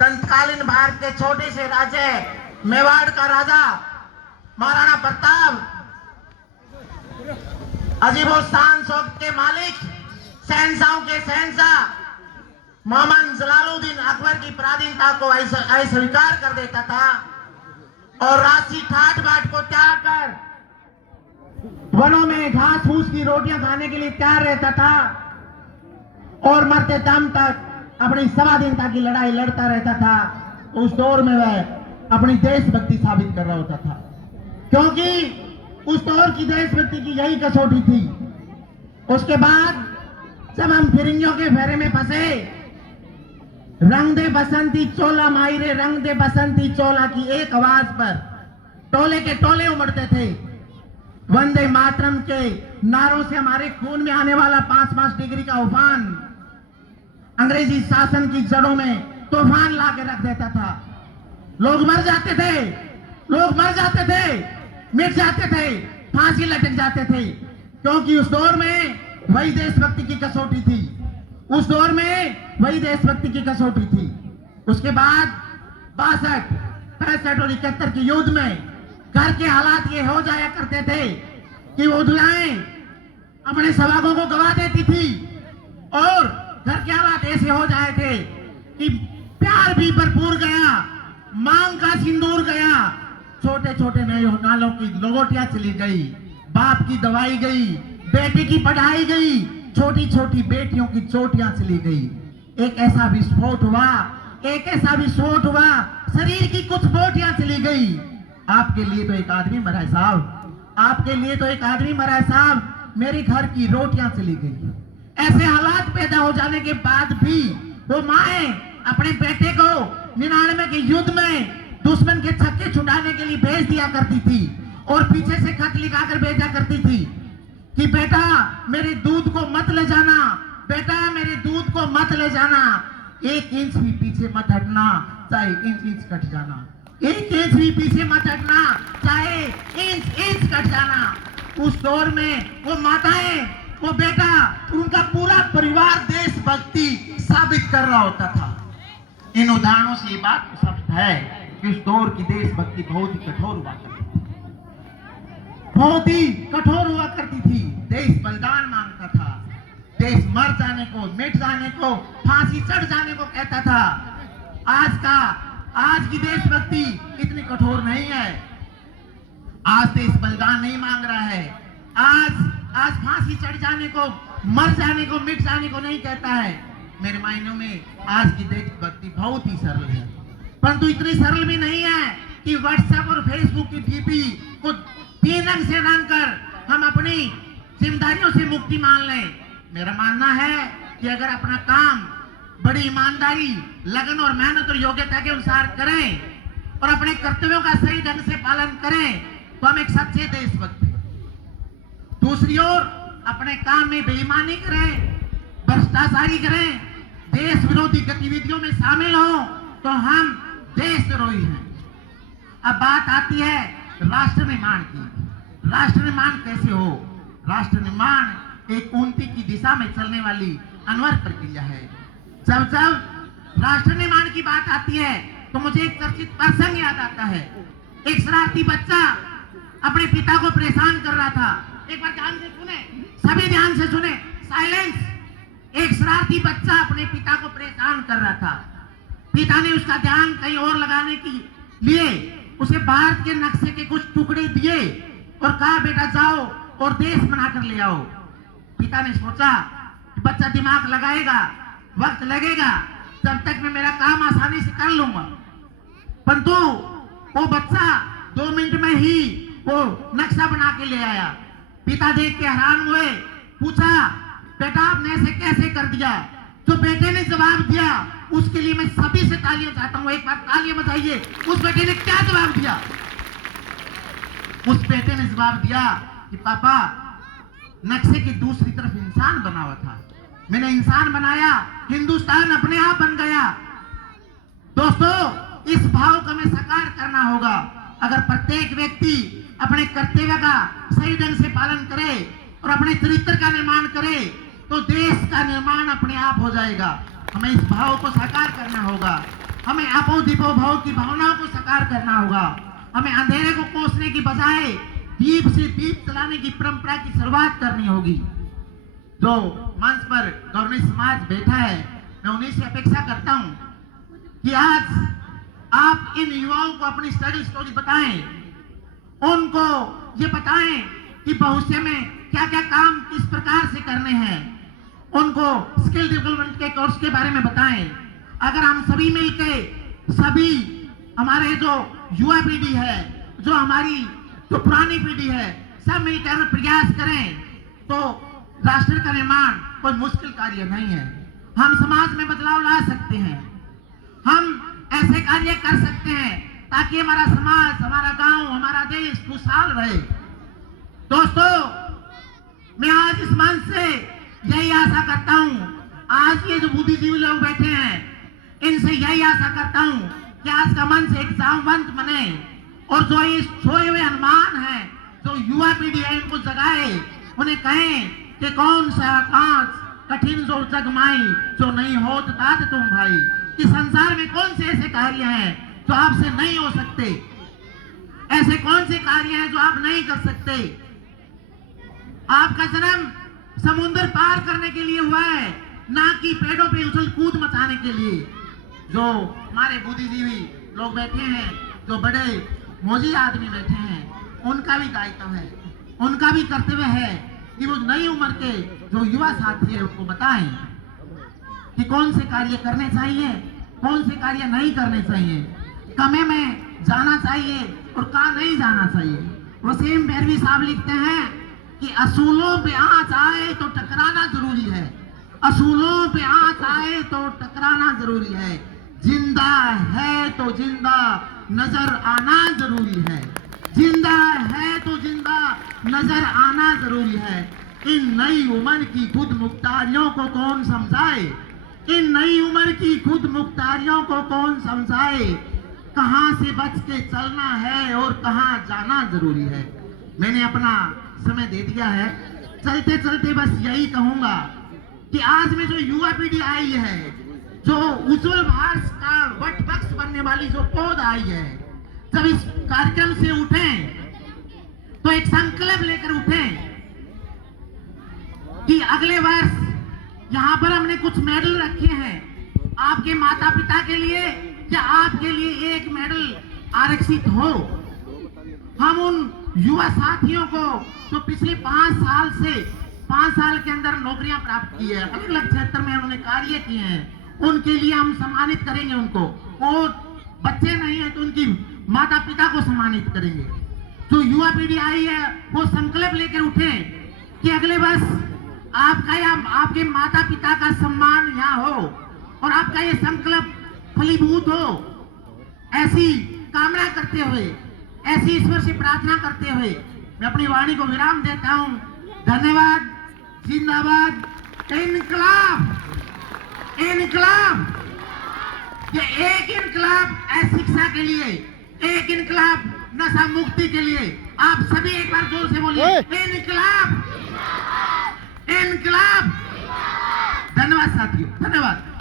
तत्कालीन भारत के छोटे से राज्य मेवाड़ का राजा महाराणा प्रताप, अजीबो शान शौकत के मालिक, शहंशाहों के शहंशाह मोहम्मद जलालुद्दीन अकबर की पराधीनता को अस्वीकार कर देता था और राशि ठाट बाट को त्याग कर वनों में घास फूस की रोटियां खाने के लिए तैयार रहता था और मरते दम तक अपनी स्वाधीनता की लड़ाई लड़ता रहता था। उस दौर में वह अपनी देशभक्ति साबित कर रहा होता था, क्योंकि उस दौर की देशभक्ति की यही कसौटी थी। उसके बाद जब हम फिरंगियों के फेरे में फंसे, रंग दे बसंती चोला मायरे रंग दे बसंती चोला की एक आवाज पर टोले के टोले उमड़ते थे। वंदे मातरम के नारों से हमारे खून में आने वाला 5-5 डिग्री का उफान अंग्रेजी शासन की जड़ों में तूफान ला के रख देता था। लोग मर जाते थे, लोग मर जाते थे, मिट जाते थे, फांसी लटक जाते थे, क्योंकि उस दौर में वही देशभक्ति की कसौटी थी। उस दौर में वही देशभक्ति की कसौटी थी। उसके बाद 62, 65 और 71 के युद्ध में घर के हालात ये हो जाया करते थे कि वो दुआएं अपने सवागों को गवा देती थी और घर के हालात ऐसे हो जाए थे कि प्यार भी भरपूर गया, मांग का सिंदूर गया, छोटे छोटे नए नालों की लोगोटियां चली गई, बाप की दवाई गई, बेटी की पढ़ाई गई, छोटी छोटी बेटियों की चोटियां चली गई। एक ऐसा विस्फोट हुआ, एक ऐसा विस्फोट हुआ, शरीर की कुछ बोटियां चली गई। आपके लिए तो एक आदमी मरा है साहब, आपके लिए तो एक आदमी मरा है साहब, मेरे घर की रोटियां चली गई। ऐसे हालात पैदा हो जाने के बाद भी वो माए अपने बेटे को 99 के युद्ध में दुश्मन के छक्के छुड़ाने के लिए भेज दिया करती थी और पीछे से खत लिखाकर भेजा करती थी कि बेटा मेरे दूध को मत ले जाना, बेटा मेरे दूध को मत ले जाना, 1 इंच भी पीछे मत हटना, चाहे इंच कट जाना, 1 इंच भी पीछे मत हटना, चाहे इंच कट जाना। उस दौर में वो माताएं, वो बेटा, उनका पूरा परिवार देशभक्ति साबित कर रहा होता था। इन उदाहरणों से ये बात स्पष्ट है कि उस दौर की देशभक्ति बहुत ही कठोर हुआ करती थी, बहुत ही कठोर हुआ करती थी। देश बलिदान मांगता था, देश मर जाने को, मिट जाने को, फांसी चढ़ जाने को कहता था। आज की देशभक्ति इतनी कठोर नहीं है। आज देश बलिदान नहीं मांग रहा है, आज फांसी चढ़ जाने को, मर जाने को, मिट जाने को नहीं कहता है। मेरे मायनों में आज की देशभक्ति बहुत ही सरल है, परंतु इतनी सरल भी नहीं है कि व्हाट्सएप और फेसबुक की डीपी को 3 रंग से रंग कर हम अपनी जिम्मेदारियों से मुक्ति मान लें। मेरा मानना है कि अगर अपना काम बड़ी ईमानदारी, लगन और मेहनत और योग्यता के अनुसार करें और अपने कर्तव्यों का सही ढंग से पालन करें तो हम एक सच्चे देशभक्त हैं। दूसरी ओर अपने काम में बेईमानी करें, भ्रष्टाचारी करें, देश विरोधी गतिविधियों में शामिल हों तो हम देशद्रोही हैं। अब बात आती है राष्ट्र निर्माण की। राष्ट्र निर्माण कैसे हो? राष्ट्र निर्माण एक उन्नति की दिशा में चलने वाली अनवर प्रक्रिया है। जब राष्ट्र निर्माण की बात आती है तो मुझे एक चर्चित प्रसंग याद आता है। एक शरारती बच्चा अपने पिता को परेशान कर रहा था। एक बार ध्यान से सुने, सभी ध्यान से सुने, साइलेंस। एक शरारती बच्चा अपने पिता को परेशान कर रहा था। पिता ने उसका ध्यान कहीं और लगाने के लिए उसे भारत के नक्शे के कुछ टुकड़े दिए और कहा बेटा जाओ और देश बनाकर ले आओ। पिता ने सोचा बच्चा दिमाग लगाएगा, वक्त लगेगा, जब तक मैं मेरा काम आसानी से कर लूंगा। परंतु वो बच्चा 2 मिनट में ही वो नक्शा बना के ले आया। पिता देख के हैरान हुए, पूछा बेटा आपने ऐसे कैसे कर दिया? जो बेटे ने जवाब दिया उसके लिए मैं सभी से तालियां चाहता हूं, एक बार तालियां बजाइए। उस बेटे ने क्या जवाब दिया? उस बेटे ने जवाब दिया कि पापा नक्शे की दूसरी तरफ इंसान बना हुआ था, मैंने इंसान बनाया, हिंदुस्तान अपने आप बन गया। दोस्तों इस भाव को हमें साकार करना होगा। अगर प्रत्येक व्यक्ति अपने कर्तव्य का सही ढंग से पालन करे और अपने चरित्र का निर्माण करे तो देश का निर्माण अपने आप हो जाएगा। हमें इस भाव को साकार करना होगा। हमें अपो दीपो भव की भावनाओं को साकार करना होगा। हमें अंधेरे को कोसने की बजाय दीप से दीप जलाने की परंपरा की शुरुआत करनी होगी। जो मंच पर गौरवी समाज बैठा है, मैं उन्हीं से अपेक्षा करता हूं कि आज आप इन युवाओं को अपनी स्ट्रगल स्टोरी बताएं, उनको ये बताएं कि भविष्य में क्या क्या काम किस प्रकार से करने हैं, उनको स्किल डेवलपमेंट के कोर्स के बारे में बताएं। अगर हम सभी मिलकर सभी हमारे जो युवा पीढ़ी है, जो हमारी जो पुरानी पीढ़ी है, सब मिलकर प्रयास करें तो राष्ट्र का निर्माण कोई मुश्किल कार्य नहीं है। हम समाज में बदलाव ला सकते हैं, हम ऐसे कार्य कर सकते हैं ताकि हमारा समाज, हमारा गांव, हमारा देश खुशहाल रहे। दोस्तों, मैं आज इस मंच से यही आशा करता हूं, आज ये जो बुद्धिजीवी लोग बैठे हैं, इनसे यही आशा करता हूं कि आज का मंच एक जामवंत बने और जो ये सोए हुए हनुमान हैं, जो युवा पीढ़ी है, इनको जगाए, उन्हें कहें कि कौन सा कांच कठिन जो जगमाई, जो नहीं होत तात तुम भाई, कि संसार में कौन से ऐसे कार्य हैं जो आपसे नहीं हो सकते, ऐसे कौन से कार्य हैं जो आप नहीं कर सकते। आपका जन्म समुद्र पार करने के लिए हुआ है, ना कि पेड़ों पे उछल कूद मचाने के लिए। जो हमारे बुद्धिजीवी लोग बैठे हैं, जो बड़े मोजी आदमी बैठे हैं, उनका भी दायित्व है, उनका भी कर्तव्य है कि वो नई उम्र के जो युवा साथी है उसको बताएं कि कौन से कार्य करने चाहिए, कौन से कार्य नहीं करने चाहिए, कमे में जाना चाहिए और कहाँ नहीं जाना चाहिए। वसीम बैरवी साहब लिखते हैं कि असूलों पे आंच आए तो टकराना जरूरी है, असूलों पे आंच आए तो टकराना जरूरी है, जिंदा है तो जिंदा नजर आना जरूरी है, जिंदा है तो जिंदा नजर आना जरूरी है। इन नई उम्र की खुद मुख्तारियों को कौन समझाए, इन नई उम्र की खुद मुख्तारियों को कौन समझाए, कहां से बच के चलना है और कहां जाना जरूरी है। मैंने अपना समय दे दिया है, चलते चलते बस यही कहूंगा कि आज में जो युवा पीढ़ी आई है, जो उज्जवल भारत का वटवृक्ष बनने वाली जो पौध आई है, जब इस कार्यक्रम से उठें तो एक संकल्प लेकर उठें कि अगले वर्ष यहाँ पर हमने कुछ मेडल रखे हैं आपके माता पिता के लिए या आपके लिए एक मेडल आरक्षित हो। हम उन युवा साथियों को जो पिछले 5 साल से 5 साल के अंदर नौकरियां प्राप्त की है, अलग अलग क्षेत्र में उन्होंने कार्य किए हैं, उनके लिए हम सम्मानित करेंगे उनको। और बच्चे नहीं है तो उनकी माता पिता को सम्मानित करेंगे। जो युवा पीढ़ी आई है वो संकल्प लेकर उठे कि अगले वर्ष आपका या आपके माता पिता का सम्मान यहाँ हो और आपका ये संकल्प फलीभूत हो। ऐसी कामना करते हुए, ऐसी ईश्वर से प्रार्थना करते हुए मैं अपनी वाणी को विराम देता हूँ। धन्यवाद। जिंदाबाद इनकलाब, इनकलाब। ये एक इनकलाब शिक्षा के लिए, एक इनकलाब नशा मुक्ति के लिए। आप सभी एक बार जोर से बोलिए इनकलाब, इनकलाब। धन्यवाद साथियों, धन्यवाद।